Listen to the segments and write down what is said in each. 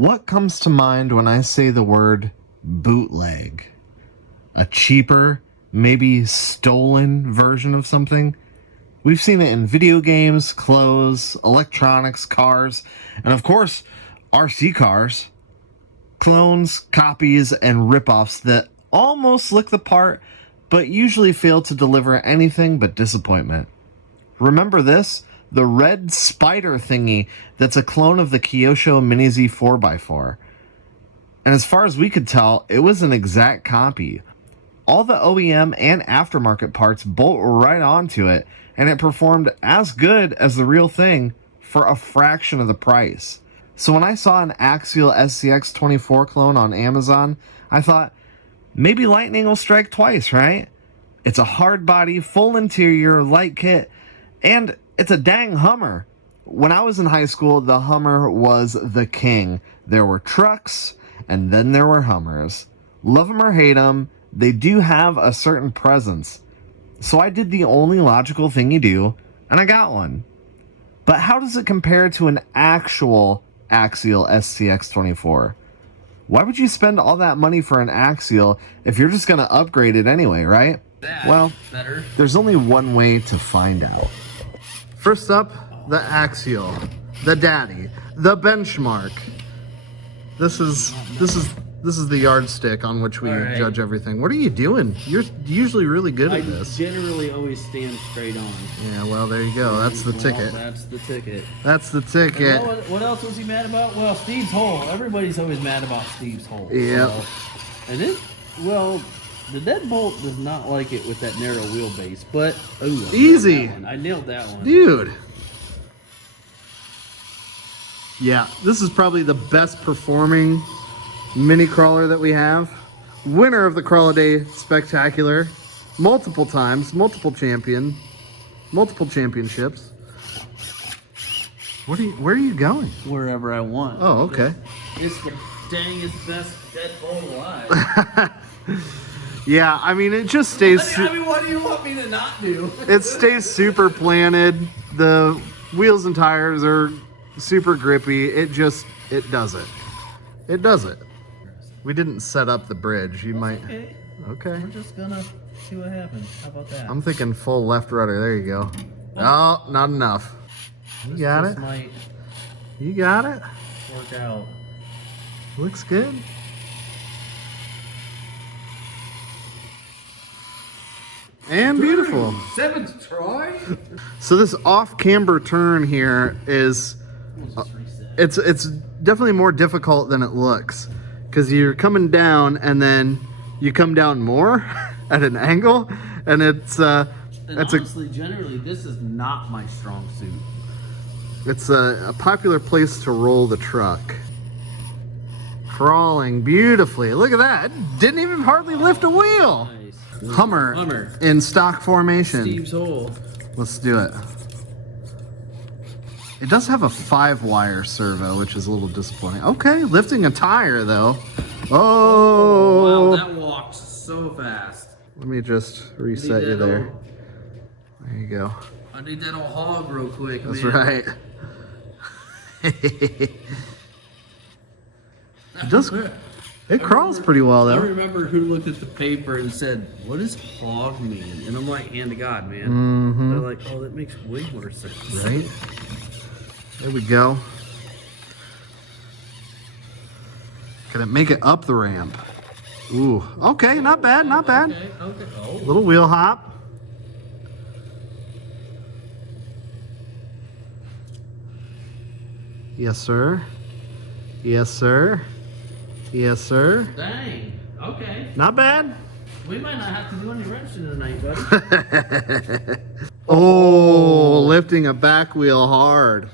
What comes to mind when I say the word bootleg? A cheaper, maybe stolen version of something? We've seen it in video games, clothes, electronics, cars, and of course, RC cars. Clones, copies, and ripoffs that almost look the part, but usually fail to deliver anything but disappointment. Remember this? The red spider thingy that's a clone of the Kyosho Mini Z 4x4. And as far as we could tell, it was an exact copy. All the OEM and aftermarket parts bolt right onto it, and it performed as good as the real thing for a fraction of the price. So when I saw an Axial SCX24 clone on Amazon, I thought, maybe lightning will strike twice, right? It's a hard body, full interior, light kit, and it's a dang Hummer. When I was in high school, the Hummer was the king. There were trucks, and then there were Hummers. Love them or hate them, they do have a certain presence. So I did the only logical thing you do, and I got one. But how does it compare to an actual Axial SCX24? Why would you spend all that money for an Axial if you're just going to upgrade it anyway, right? Well, there's only one way to find out. First up, the Axial, the daddy, the benchmark. This is the yardstick on which we judge everything. What are you doing? You're usually really good at this. I generally always stand straight on. Yeah, well, there you go. That's the ticket. That's the ticket. That's the ticket. What else was he mad about? Well, Steve's hole. Everybody's always mad about Steve's hole. Yeah. So, and then, well, the deadbolt does not like it with that narrow wheelbase, but easy. I nailed that one. Dude. Yeah, this is probably the best performing mini crawler that we have. Winner of the Crawl a Day Spectacular multiple times, multiple championships. Where are you going? Wherever I want. Oh, okay. It's the dangest best deadbolt alive. Yeah, I mean, it just stays... I mean, what do you want me to not do? It stays super planted. The wheels and tires are super grippy. It does it. It does it. We didn't set up the bridge. You might... Okay. Okay. We're just gonna see what happens. How about that? I'm thinking full left rudder. There you go. Oh, not enough. You got it. Might You got it. work out. Looks good. And beautiful. Seventh try. So this off-camber turn here is... It's definitely more difficult than it looks. Because you're coming down and then you come down more at an angle. And it's... honestly, generally, this is not my strong suit. It's a popular place to roll the truck. Crawling beautifully. Look at that. It didn't even hardly lift a wheel. Nice. Hummer in stock formation. Steve's hole. Let's do it. It does have a 5-wire servo, which is a little disappointing. Okay, lifting a tire though. Oh! Wow, that walked so fast. Let me just reset you there. There you go. I need that old hog real quick, That's man. right. It crawls pretty well I though. remember who looked at the paper and said, "What does hog mean?" And I'm like, "Hand to God, man." Mm-hmm. They're like, "Oh, that makes way more sense." Right? There we go. Can it make it up the ramp? Ooh, okay, not bad, not bad. Okay. Oh. Little wheel hop. Yes, sir. Yes, sir. Yes, sir. Dang. Okay. Not bad. We might not have to do any wrenching tonight, buddy. Oh, lifting a back wheel hard.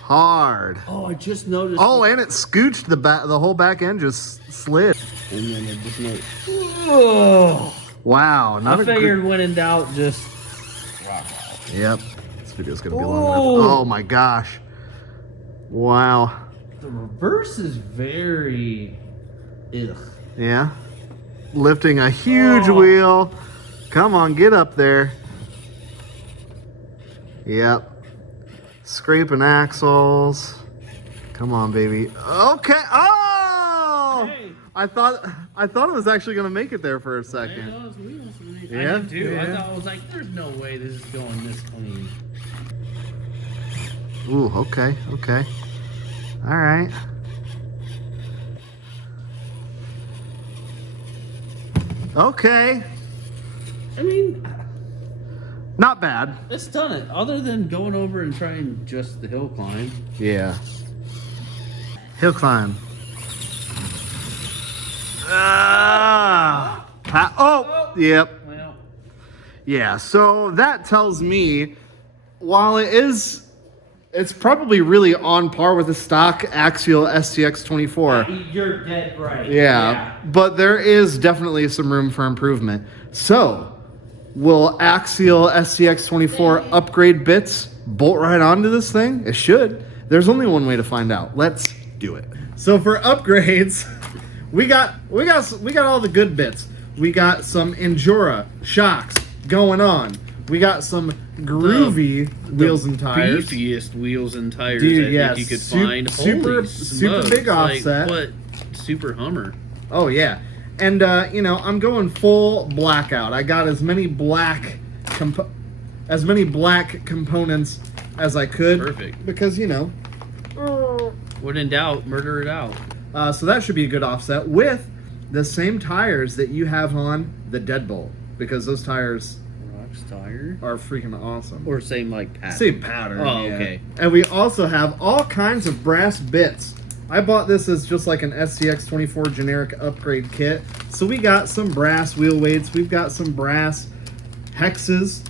Hard. Oh, I just noticed. Oh, and it scooched the whole back end just slid. And then it just made. Oh. Wow. Not I figured when in doubt, just. Yep. This video's gonna be long enough. Oh my gosh. Wow. The reverse is very. Ugh. Yeah. Lifting a huge wheel. Come on, get up there. Yep. Scraping axles. Come on, baby. Okay. Oh! Hey. I thought it was actually gonna make it there for a There second. goes wheels. Yeah, I did too. yeah. I thought I was like, there's no way this is going this clean. Ooh, okay, okay. All right. Okay. I mean, Not bad. it's done it. Other than going over and trying just the hill climb. Yeah. Hill climb. Ah. Oh, yep. Well, Yeah, so that tells me, while it's probably really on par with the stock Axial STX 24. you're dead right. Yeah, but there is definitely some room for improvement. So, will Axial STX 24 upgrade bits bolt right onto this thing? It should. There's only one way to find out. Let's do it. So for upgrades, we got all the good bits. We got some Endura shocks going on. We got some groovy wheels and tires. Beefiest wheels and tires Dude, I yeah, think you could super- find. super- Holy super smokes. big offset. Like, what? Super Hummer. Oh yeah, and I'm going full blackout. I got as many black components as I could. Perfect. Because When in doubt, murder it out. so that should be a good offset with the same tires that you have on the Deadbolt, because those tires Rocks tire? are freaking awesome. Or same like pattern? Same pattern. Oh, yeah. okay. And we also have all kinds of brass bits. I bought this as just like an SCX 24 generic upgrade kit. So we got some brass wheel weights. We've got some brass hexes.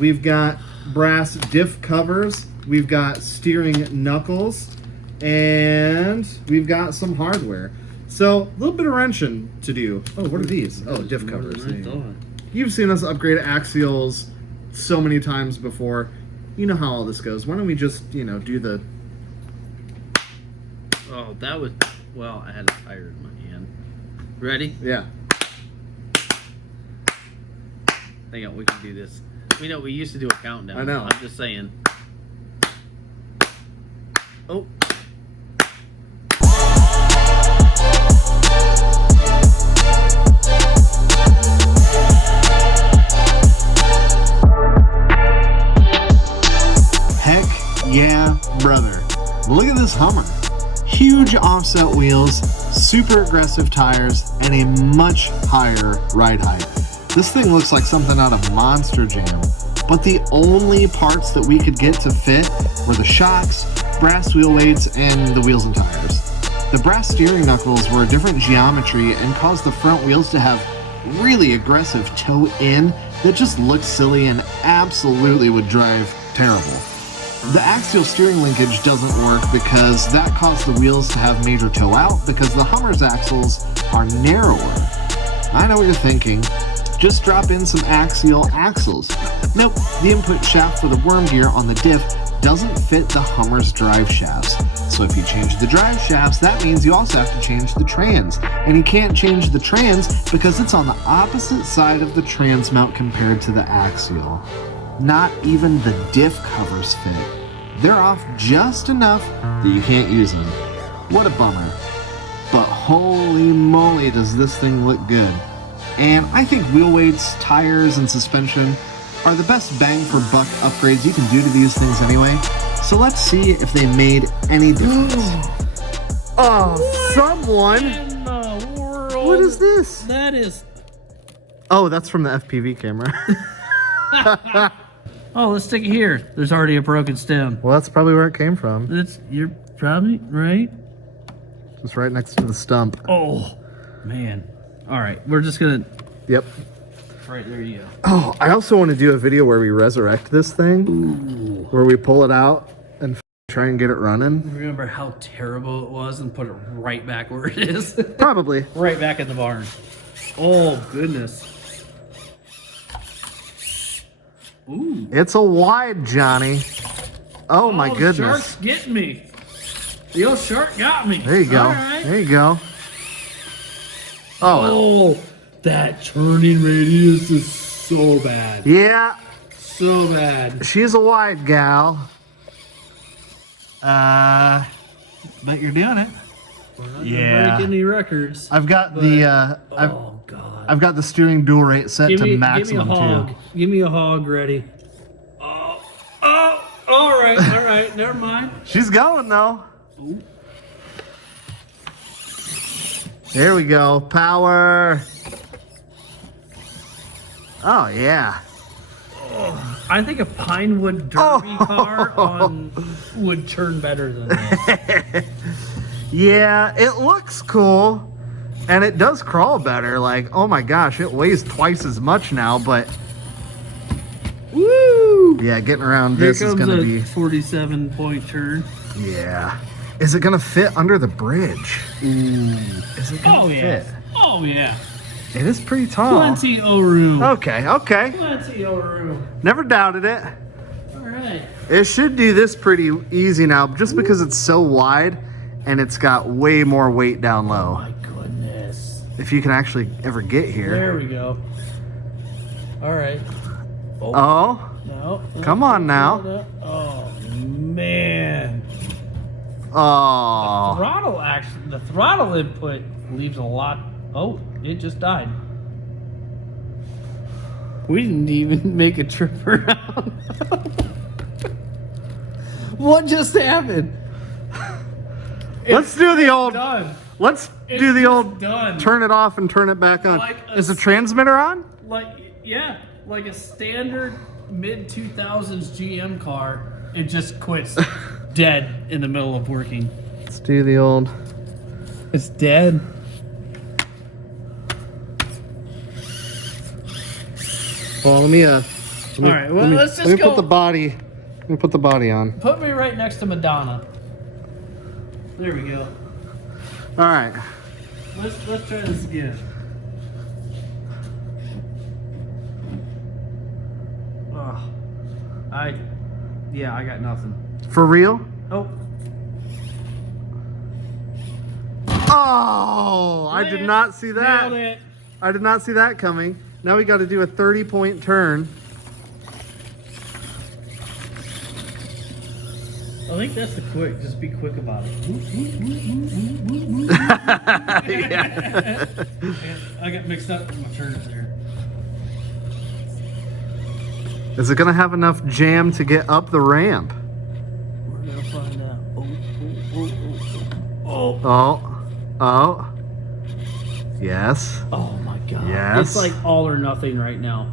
We've got brass diff covers. We've got steering knuckles. And we've got some hardware. So a little bit of wrenching to do. Oh, what are these? Oh, diff covers. I thought. You've seen us upgrade Axials so many times before. You know how all this goes. Why don't we just, do the... Oh, that was... Well, I had a tire in my hand. Ready? Yeah. Hang on, we can do this. We used to do a countdown. I know. I'm just saying. Oh. Heck yeah, brother. Look at this Hummer. Huge offset wheels, super aggressive tires, and a much higher ride height. This thing looks like something out of Monster Jam, but the only parts that we could get to fit were the shocks, brass wheel weights, and the wheels and tires. The brass steering knuckles were a different geometry and caused the front wheels to have really aggressive toe-in that just looked silly and absolutely would drive terrible. The axial steering linkage doesn't work because that caused the wheels to have major toe out because the Hummer's axles are narrower. I know what you're thinking. Just drop in some axial axles. Nope, the input shaft for the worm gear on the diff doesn't fit the Hummer's drive shafts. So if you change the drive shafts, that means you also have to change the trans. And you can't change the trans because it's on the opposite side of the trans mount compared to the axial. Not even the diff covers fit. They're off just enough that you can't use them. What a bummer. But holy moly does this thing look good. And I think wheel weights, tires, and suspension are the best bang for buck upgrades you can do to these things anyway. So let's see if they made any difference. Someone! In the world? What is this? That is... Oh, that's from the FPV camera. Oh, let's stick it here. There's already a broken stem. Well, that's probably where it came from. You're probably right. It's right next to the stump. Oh, man. All right, we're just gonna... Yep. Right, there you go. Oh, I also want to do a video where we resurrect this thing. Ooh. Where we pull it out and try and get it running. Remember how terrible it was and put it right back where it is? Probably. Right back in the barn. Oh, goodness. Ooh. It's a wide, Johnny. Oh my The goodness. shark's getting me. The old shark got me. There you go. All right. There you go. Oh. Oh, that turning radius is so bad. Yeah, So bad. she's a wide gal. but you're doing it. We're not Yeah. gonna break any records. I've got but, the oh god. I've got the steering dual rate set to maximum give me a hog. too. Give me a hog ready. Oh, all right, never mind. She's going though. Ooh. There we go. Power. Oh yeah. I think a Pinewood Derby car would turn better than this. Yeah, it looks cool. And it does crawl better. Like, oh my gosh, it weighs twice as much now, but woo! Yeah, getting around this is gonna be 47-point turn. Yeah. Is it gonna fit under the bridge? Is it gonna fit? Oh yeah. It is pretty tall. Plenty of room. Okay. Plenty of room. Never doubted it. All right. It should do this pretty easy now, just because it's so wide and it's got way more weight down low. Oh my goodness. If you can actually ever get here. There we go. All right. Oh. No. Come on now. No. Oh man. Oh. The throttle input leaves a lot. Oh, it just died. We didn't even make a trip around. What just happened? Let's do the old. Done. Let's do the old. Done. Turn it off and turn it back on. Like Is the transmitter on? Like a standard mid 2000s GM car. It just quits dead in the middle of working. Let's do the old. It's dead. Well, let me All right, well, let's just let me go. put the body. Let me put the body on. Put me right next to Madonna. There we go. All right. Let's try this again. Oh, I got nothing. For real? Oh, Oh, I did not see that. nailed it. I did not see that coming. Now we got to do a 30-point turn. I think that's the quick. Just be quick about it. Yeah. I got mixed up with my turns there. Is it going to have enough jam to get up the ramp? We're gonna find out. Oh. Oh. Yes. Oh my god. Yes. It's like all or nothing right now.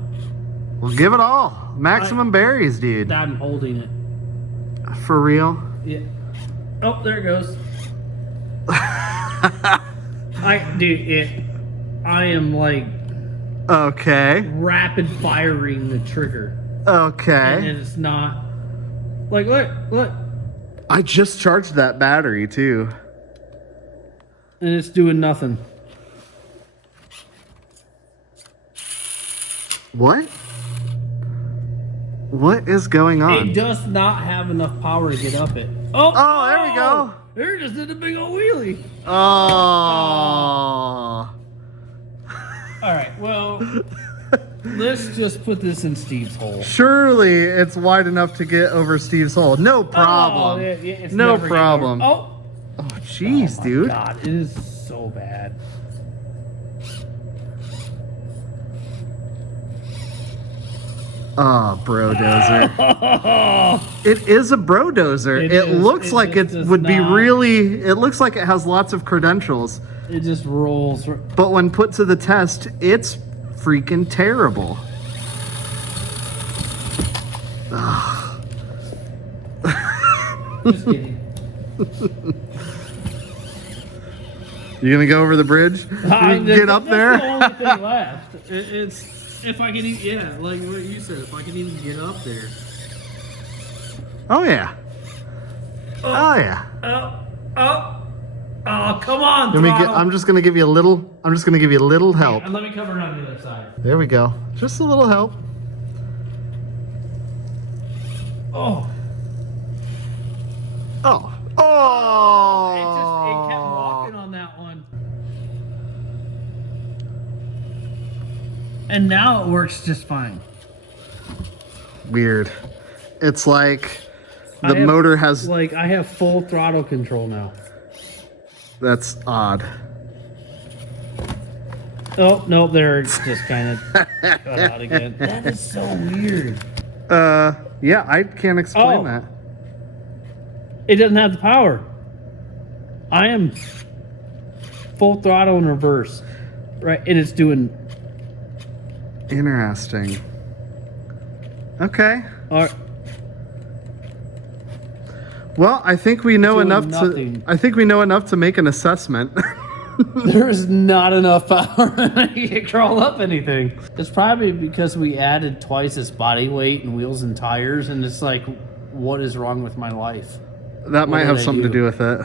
Well, give it all. Maximum berries, dude. I'm holding it. For real? Yeah. Oh, there it goes. I am like Okay. rapid firing the trigger. Okay. And it's not like look. I just charged that battery too. And it's doing nothing. What? What is going on? It does not have enough power to get up it. Oh, there we go. There just did a big old wheelie. Oh. All right, well, let's just put this in Steve's hole. Surely it's wide enough to get over Steve's hole. No problem. It's No never gonna problem. work. Oh, jeez, my dude. God, it is so bad. Oh, brodozer. It is a brodozer. It looks like it would be really. It looks like it has lots of credentials. It just rolls. But when put to the test, it's freaking terrible. Just kidding. You gonna go over the bridge? Get up there? That's the only thing left. It's if I can even, like what you said, if I can even get up there. Oh yeah. Oh yeah. Oh, come on, Let me throttle. I'm just gonna give you a little. I'm just gonna give you a little help. And let me cover it on the other side. There we go. Just a little help. Oh. Oh. It Oh. kept walking on that one. And now it works just fine. Weird. It's like the motor has. I have full throttle control now. That's odd. Oh, no, they're just kind of cut out again. That is so weird. Yeah, I can't explain Oh. that. It doesn't have the power. I am full throttle in reverse, right? And it's doing. Interesting. Okay. Well, I think we know Doing enough nothing. to. I think we know enough to make an assessment. There's not enough power to crawl up anything. It's probably because we added twice its body weight and wheels and tires, and it's like, what is wrong with my life? That might did have I something to do? do with it.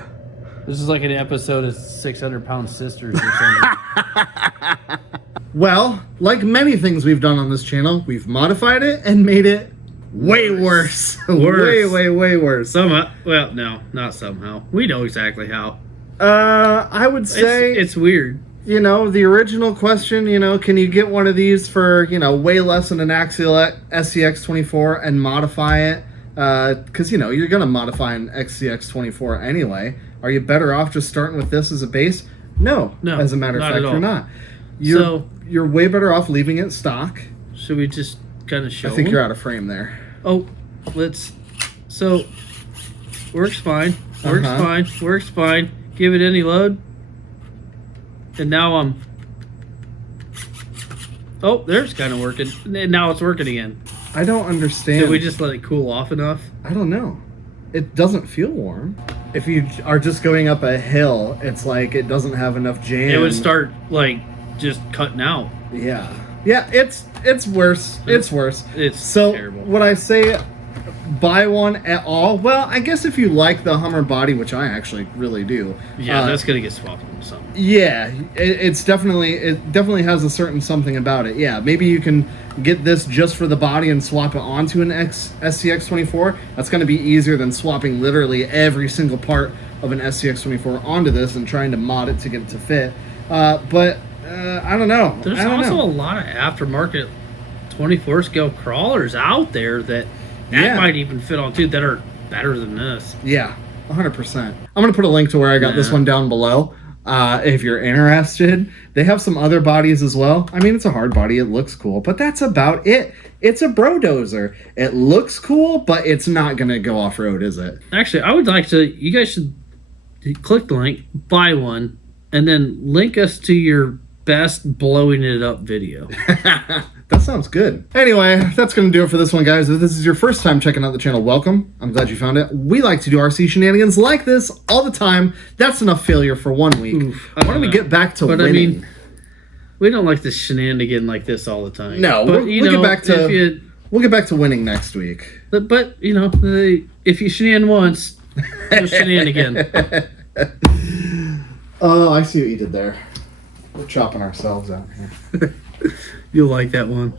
This is like an episode of 600-Pound Sisters or something. Well, like many things we've done on this channel, we've modified it and made it way worse. Way worse. Well, no, not somehow. We know exactly how. I would say It's weird. you know, the original question, you know, can you get one of these for, you know, way less than an Axial SCX24 and modify it? Because, you know, you're going to modify an XCX24 anyway. Are you better off just starting with this as a base? No. As a matter of not fact, at all. you're not. You're way better off leaving it stock. Should we just kind of show I think them? you're out of frame there. Oh, so, works fine. Works fine. Give it any load. And now oh, there's kind of working. And now it's working again. I don't understand. Did we just let it cool off enough? I don't know. It doesn't feel warm. If you are just going up a hill, it's like it doesn't have enough jam. It would start, like, just cutting out. Yeah. Yeah, it's worse. It's worse. It's So terrible. would I say buy one at all? Well, I guess if you like the Hummer body, which I actually really do. Yeah, that's going to get swapped into something. Yeah, it definitely has a certain something about it. Yeah, maybe you can get this just for the body and swap it onto an SCX24. That's going to be easier than swapping literally every single part of an SCX24 onto this and trying to mod it to get it to fit. But I don't know. There's I don't also know. a lot of aftermarket 24 scale crawlers out there that Yeah. might even fit on too that are better than this. Yeah, 100%. I'm going to put a link to where I got this Yeah. one down below. If you're interested, they have some other bodies as well. I mean, it's a hard body. It looks cool, but that's about it. It's a Brodozer. It looks cool, but it's not going to go off-road, is it? Actually, I would like to. You guys should click the link, buy one, and then link us to your best blowing it up video. That sounds good. Anyway, that's going to do it for this one, guys. If this is your first time checking out the channel, welcome. I'm glad you found it. We like to do RC shenanigans like this all the time. That's enough failure for 1 week. Why don't we get back to winning? I mean, we don't like this shenanigan like this all the time. No, but, we'll get back to if we'll get back to winning next week. but you know, if you shenan once, you'll shenan again. Oh, I see what you did there. We're chopping ourselves out here. You'll like that one.